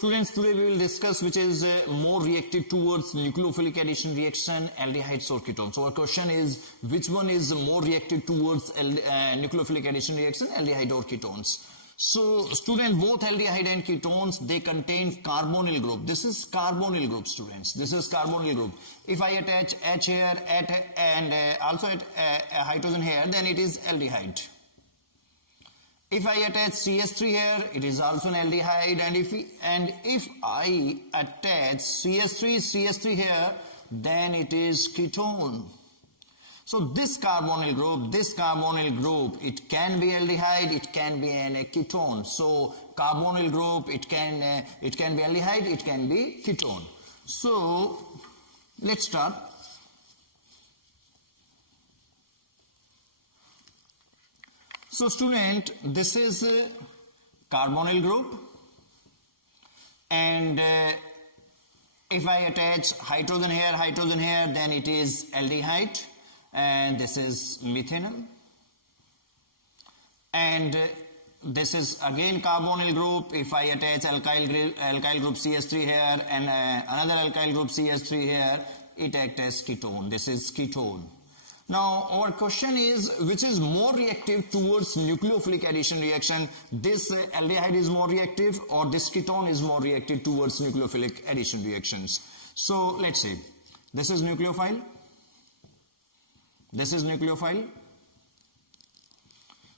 Students, today we will discuss which is more reactive towards nucleophilic addition reaction, aldehydes or ketones. So our question is, which one is more reactive towards nucleophilic addition reaction, aldehyde or ketones? So students, both aldehyde and ketones, they contain carbonyl group. This is carbonyl group, students. This is carbonyl group. If I attach H here and also a hydrogen here, then it is aldehyde. If I attach CH3 here, it is also an aldehyde, and if I attach CH3 here, then it is ketone. So this carbonyl group, it can be aldehyde, it can be a ketone. So carbonyl group, it can be aldehyde, it can be ketone. So let's start. So student, this is carbonyl group, and if I attach hydrogen here, then it is aldehyde, and this is methanol, and this is again carbonyl group. If I attach alkyl group CH3 here and another alkyl group CH3 here, it acts as ketone. This is ketone. Now our question is, which is more reactive towards nucleophilic addition reaction? This aldehyde is more reactive, or this ketone is more reactive towards nucleophilic addition reactions? So let's see. This is nucleophile. This is nucleophile.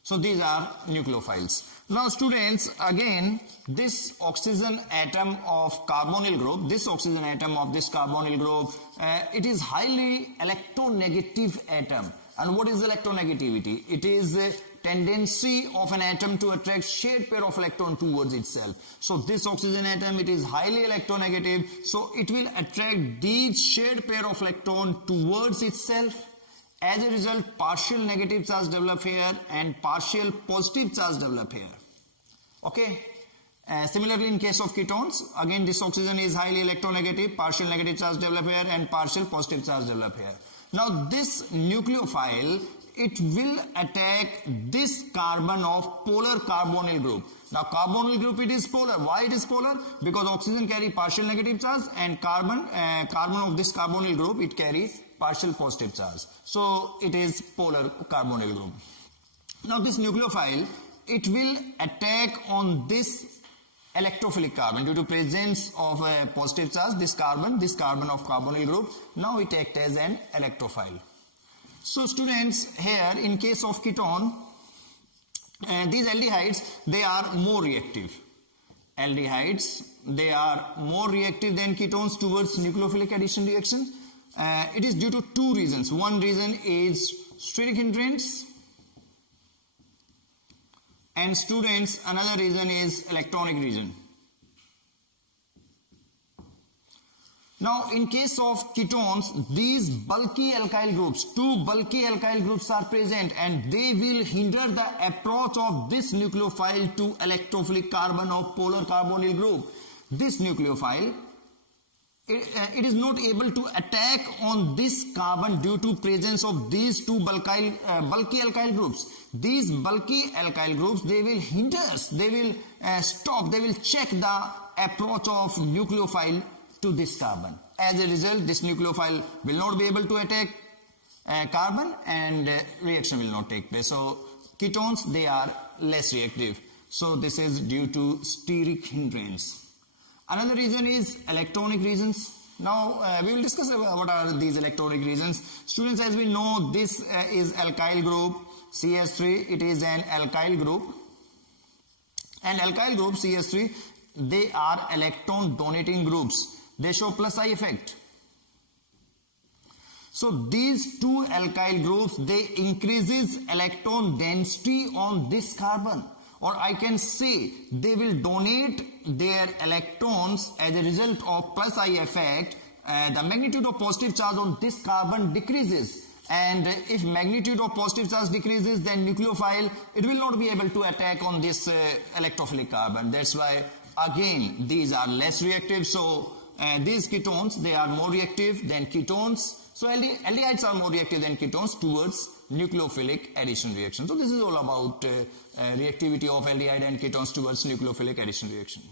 So these are nucleophiles. Now students, again, this oxygen atom of carbonyl group, this oxygen atom of this carbonyl group, it is highly electronegative atom. And what is electronegativity? It is a tendency of an atom to attract shared pair of electron towards itself. So this oxygen atom, it is highly electronegative, so it will attract these shared pair of electron towards itself. As a result, partial negative charge develop here and partial positive charge develop here. Okay. Similarly, in case of ketones, again this oxygen is highly electronegative, partial negative charge develop here and partial positive charge develop here. Now this nucleophile, it will attack this carbon of polar carbonyl group. Now carbonyl group, it is polar. Why it is polar? Because oxygen carry partial negative charge and carbon of this carbonyl group, it carries partial positive charge. So it is polar carbonyl group. Now this nucleophile, it will attack on this electrophilic carbon due to presence of a positive charge, this carbon of carbonyl group. Now it acts as an electrophile. So students, here in case of ketone, these aldehydes, they are more reactive. Aldehydes, they are more reactive than ketones towards nucleophilic addition reaction. It is due to two reasons. One reason is steric hindrance, and students, another reason is electronic region. Now in case of ketones, these bulky alkyl groups, two bulky alkyl groups are present, and they will hinder the approach of this nucleophile to electrophilic carbon of polar carbonyl group. This nucleophile, it is not able to attack on this carbon due to presence of these two bulky alkyl groups. These bulky alkyl groups, they will hinder us, they will stop, they will check the approach of nucleophile to this carbon. As a result, this nucleophile will not be able to attack carbon, and reaction will not take place. So ketones, they are less reactive. So this is due to steric hindrance. Another reason is electronic reasons. Now we will discuss what are these electronic reasons. Students, as we know, this is alkyl group CH3. It is an alkyl group, and alkyl group CH3, they are electron donating groups. They show plus I effect. So these two alkyl groups, they increases electron density on this carbon, or I can say they will donate their electrons as a result of plus I effect. The magnitude of positive charge on this carbon decreases, and if magnitude of positive charge decreases, then nucleophile, it will not be able to attack on this electrophilic carbon. That's why again these are less reactive. So these ketones, they are more reactive than ketones. So aldehydes are more reactive than ketones towards nucleophilic addition reaction. So this is all about reactivity of aldehyde and ketones towards nucleophilic addition reaction.